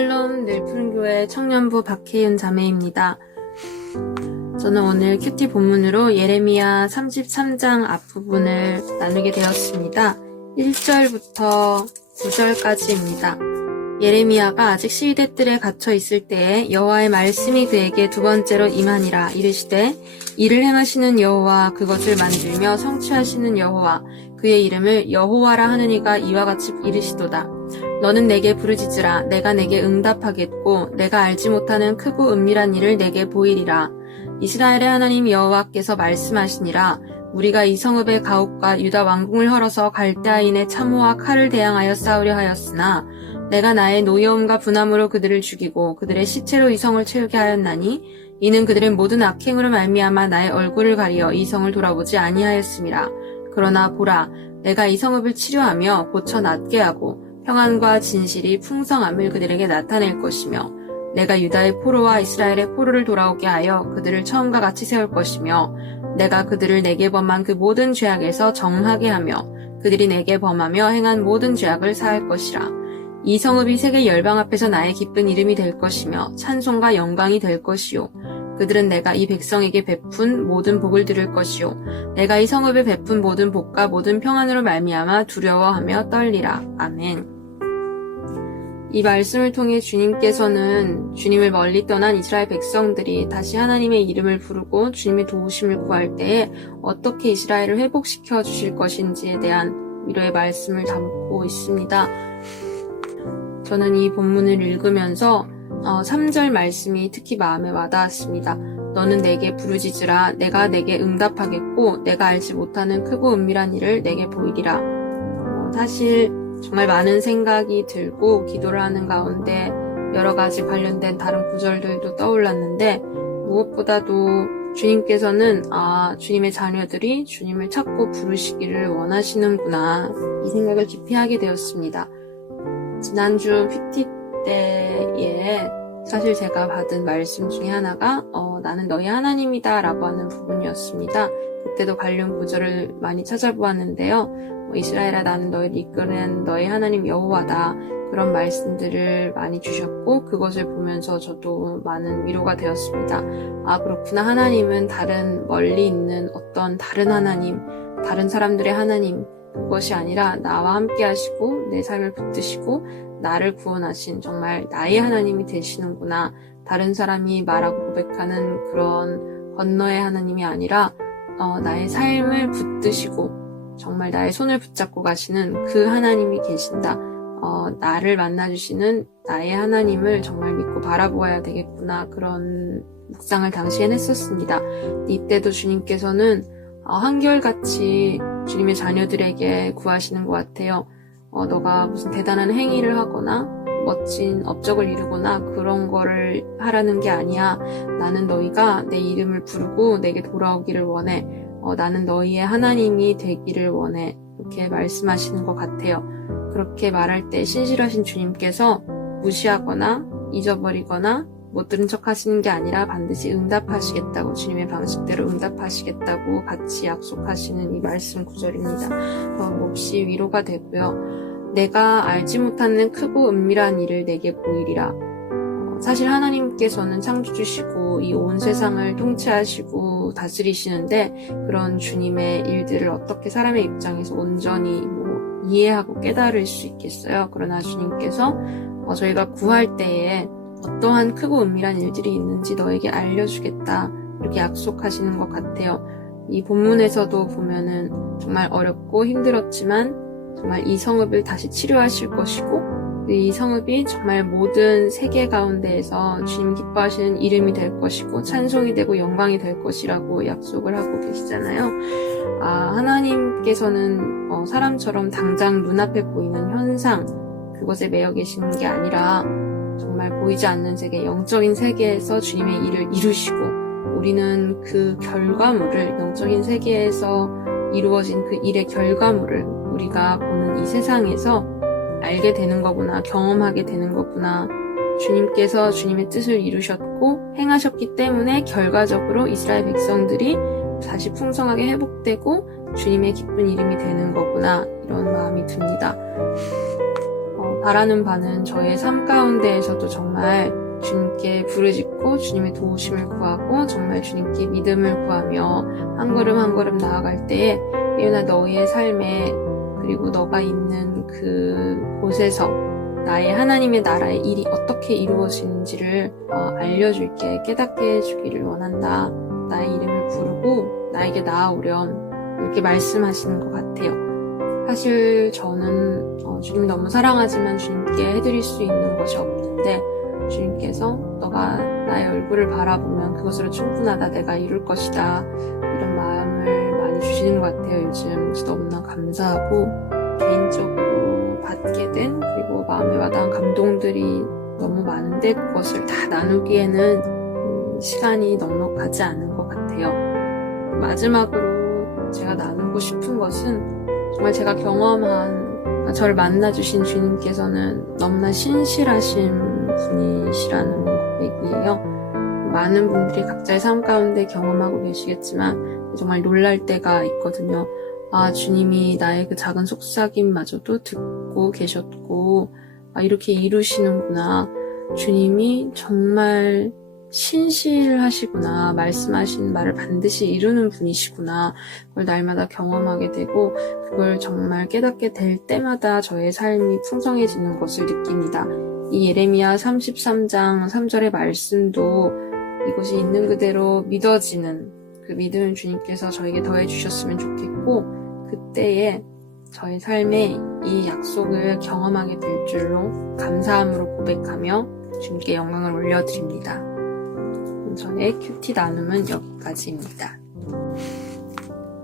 샬롬 늘푼교회 청년부 박혜윤 자매입니다. 저는 오늘 큐티 본문으로 예레미야 33장 앞부분을 나누게 되었습니다. 1절부터 9절까지입니다. 예레미야가 아직 시위대 뜰에 갇혀 있을 때에 여호와의 말씀이 그에게 두 번째로 임하니라 이르시되 이를 행하시는 여호와 그것을 만들며 성취하시는 여호와 그의 이름을 여호와라 하느니가 이와 같이 이르시도다. 너는 내게 부르짖으라. 내가 내게 응답하겠고 내가 알지 못하는 크고 은밀한 일을 내게 보이리라. 이스라엘의 하나님 여호와께서 말씀하시니라. 우리가 이 성읍의 가옥과 유다 왕궁을 헐어서 갈대아인의 참호와 칼을 대항하여 싸우려 하였으나 내가 나의 노여움과 분함으로 그들을 죽이고 그들의 시체로 이 성을 채우게 하였나니 이는 그들의 모든 악행으로 말미암아 나의 얼굴을 가리어 이 성을 돌아보지 아니하였음이라 그러나 보라 내가 이 성읍을 치료하며 고쳐 낫게 하고 평안과 진실이 풍성함을 그들에게 나타낼 것이며 내가 유다의 포로와 이스라엘의 포로를 돌아오게 하여 그들을 처음과 같이 세울 것이며 내가 그들을 내게 범한 그 모든 죄악에서 정하게 하며 그들이 내게 범하며 행한 모든 죄악을 사할 것이라. 이 성읍이 세계 열방 앞에서 나의 기쁜 이름이 될 것이며 찬송과 영광이 될 것이요. 그들은 내가 이 백성에게 베푼 모든 복을 들을 것이요. 내가 이 성읍에 베푼 모든 복과 모든 평안으로 말미암아 두려워하며 떨리라. 아멘. 이 말씀을 통해 주님께서는 주님을 멀리 떠난 이스라엘 백성들이 다시 하나님의 이름을 부르고 주님의 도우심을 구할 때에 어떻게 이스라엘을 회복시켜 주실 것인지에 대한 위로의 말씀을 담고 있습니다. 저는 이 본문을 읽으면서 어, 3절 말씀이 특히 마음에 와닿았습니다. 너는 내게 부르짖으라 내가 내게 응답하겠고 내가 알지 못하는 크고 은밀한 일을 내게 보이리라. 어, 사실 정말 많은 생각이 들고 기도를 하는 가운데 여러 가지 관련된 다른 구절들도 떠올랐는데 무엇보다도 주님께서는 아 주님의 자녀들이 주님을 찾고 부르시기를 원하시는구나 이 생각을 깊이 하게 되었습니다. 지난주 PT 때에 사실 제가 받은 말씀 중에 하나가 어, 나는 너희 하나님이다 라고 하는 부분이었습니다. 그때도 관련 구절을 많이 찾아보았는데요. 뭐, 이스라엘아 나는 너희를 이끄는 너희 하나님 여호와다 그런 말씀들을 많이 주셨고 그것을 보면서 저도 많은 위로가 되었습니다. 아 그렇구나 하나님은 다른 멀리 있는 어떤 다른 하나님 다른 사람들의 하나님 그것이 아니라 나와 함께 하시고 내 삶을 붙드시고 나를 구원하신 정말 나의 하나님이 되시는구나. 다른 사람이 말하고 고백하는 그런 건너의 하나님이 아니라 어, 나의 삶을 붙드시고 정말 나의 손을 붙잡고 가시는 그 하나님이 계신다. 어, 나를 만나주시는 나의 하나님을 정말 믿고 바라보아야 되겠구나. 그런 묵상을 당시엔 했었습니다. 이때도 주님께서는 어, 한결같이 주님의 자녀들에게 구하시는 것 같아요. 어, 너가 무슨 대단한 행위를 하거나 멋진 업적을 이루거나 그런 거를 하라는 게 아니야. 나는 너희가 내 이름을 부르고 내게 돌아오기를 원해. 어, 나는 너희의 하나님이 되기를 원해. 이렇게 말씀하시는 것 같아요. 그렇게 말할 때 신실하신 주님께서 무시하거나 잊어버리거나 못 들은 척 하시는 게 아니라 반드시 응답하시겠다고 주님의 방식대로 응답하시겠다고 같이 약속하시는 이 말씀 구절입니다. 어, 몹시 위로가 되고요. 내가 알지 못하는 크고 은밀한 일을 내게 보이리라. 어, 사실 하나님께서는 창조주시고 이 온 세상을 통치하시고 다스리시는데 그런 주님의 일들을 어떻게 사람의 입장에서 온전히 뭐 이해하고 깨달을 수 있겠어요. 그러나 주님께서 어, 저희가 구할 때에 어떠한 크고 은밀한 일들이 있는지 너에게 알려주겠다. 이렇게 약속하시는 것 같아요. 이 본문에서도 보면은 정말 어렵고 힘들었지만 정말 이 성읍을 다시 치료하실 것이고 이 성읍이 정말 모든 세계 가운데에서 주님 기뻐하시는 이름이 될 것이고 찬송이 되고 영광이 될 것이라고 약속을 하고 계시잖아요. 아, 하나님께서는 어, 사람처럼 당장 눈앞에 보이는 현상, 그것에 매여 계시는 게 아니라 정말 보이지 않는 세계, 영적인 세계에서 주님의 일을 이루시고 우리는 그 결과물을 영적인 세계에서 이루어진 그 일의 결과물을 우리가 보는 이 세상에서 알게 되는 거구나, 경험하게 되는 거구나. 주님께서 주님의 뜻을 이루셨고 행하셨기 때문에 결과적으로 이스라엘 백성들이 다시 풍성하게 회복되고 주님의 기쁜 이름이 되는 거구나. 이런 마음이 듭니다. 어, 바라는 바는 저의 삶 가운데에서도 정말 주님께 부르짖고 주님의 도우심을 구하고 정말 주님께 믿음을 구하며 한 걸음 한 걸음 나아갈 때에 예은아 너의 삶에 그리고 너가 있는 그 곳에서 나의 하나님의 나라의 일이 어떻게 이루어지는지를 어, 알려줄게 깨닫게 해주기를 원한다. 나의 이름을 부르고 나에게 나아오렴 이렇게 말씀하시는 것 같아요. 사실 저는 어, 주님 너무 사랑하지만 주님께 해드릴 수 있는 것이 없는데 주님께서 너가 나의 얼굴을 바라보면 그것으로 충분하다. 내가 이룰 것이다. 이런 마음을 많이 주시는 것 같아요. 요즘 너무나 감사하고 개인적으로 받게 된 그리고 마음에 와닿은 감동들이 너무 많은데 그것을 다 나누기에는 음, 시간이 넉넉하지 않은 것 같아요. 마지막으로 제가 나누고 싶은 것은 정말 제가 경험한 저를 만나주신 주님께서는 너무나 신실하신 분이시라는 고백이에요. 많은 분들이 각자의 삶 가운데 경험하고 계시겠지만 정말 놀랄 때가 있거든요. 아, 주님이 나의 그 작은 속삭임마저도 듣고 계셨고, 아, 이렇게 이루시는구나. 주님이 정말 신실하시구나. 말씀하신 말을 반드시 이루는 분이시구나. 그걸 날마다 경험하게 되고, 그걸 정말 깨닫게 될 때마다 저의 삶이 풍성해지는 것을 느낍니다. 이 예레미야 33장 3절의 말씀도 이것이 있는 그대로 믿어지는 그 믿음을 주님께서 저에게 더해 주셨으면 좋겠고, 그때에 저의 삶에 이 약속을 경험하게 될 줄로 감사함으로 고백하며 주님께 영광을 올려드립니다. 저의 큐티 나눔은 여기까지입니다.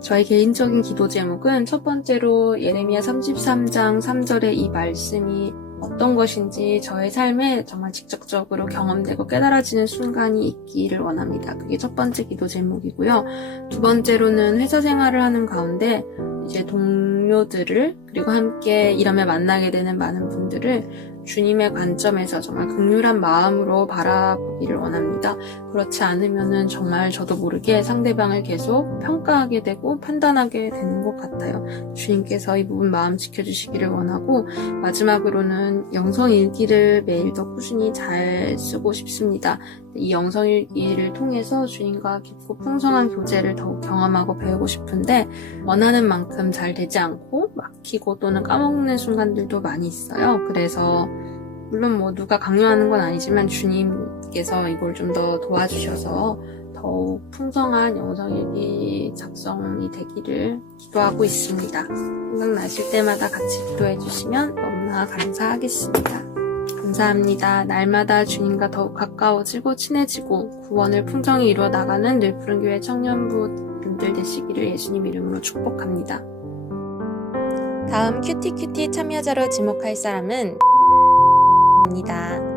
저의 개인적인 기도 제목은 첫 번째로 예레미야 33장 3절의 이 말씀이 어떤 것인지 저의 삶에 정말 직접적으로 경험되고 깨달아지는 순간이 있기를 원합니다. 그게 첫 번째 기도 제목이고요. 두 번째로는 회사 생활을 하는 가운데 이제 동료들을 그리고 함께 일하며 만나게 되는 많은 분들을 주님의 관점에서 정말 극률한 마음으로 바라보기를 원합니다. 그렇지 않으면은 정말 저도 모르게 상대방을 계속 평가하게 되고 판단하게 되는 것 같아요. 주님께서 이 부분 마음 지켜주시기를 원하고 마지막으로는 영성 일기를 매일 더 꾸준히 잘 쓰고 싶습니다. 이 영성 일기를 통해서 주님과 깊고 풍성한 교제를 더욱 경험하고 배우고 싶은데 원하는 만큼 잘 되지 않고 막히고 또는 까먹는 순간들도 많이 있어요. 그래서 물론 뭐 누가 강요하는 건 아니지만 주님께서 이걸 좀 더 도와주셔서 더욱 풍성한 영성일기 작성이 되기를 기도하고 있습니다. 생각나실 때마다 같이 기도해 주시면 너무나 감사하겠습니다. 감사합니다. 날마다 주님과 더욱 가까워지고 친해지고 구원을 풍성히 이루어 나가는 늘 푸른 교회 청년부 분들 되시기를 예수님 이름으로 축복합니다. 다음 큐티큐티 참여자로 지목할 사람은 입니다.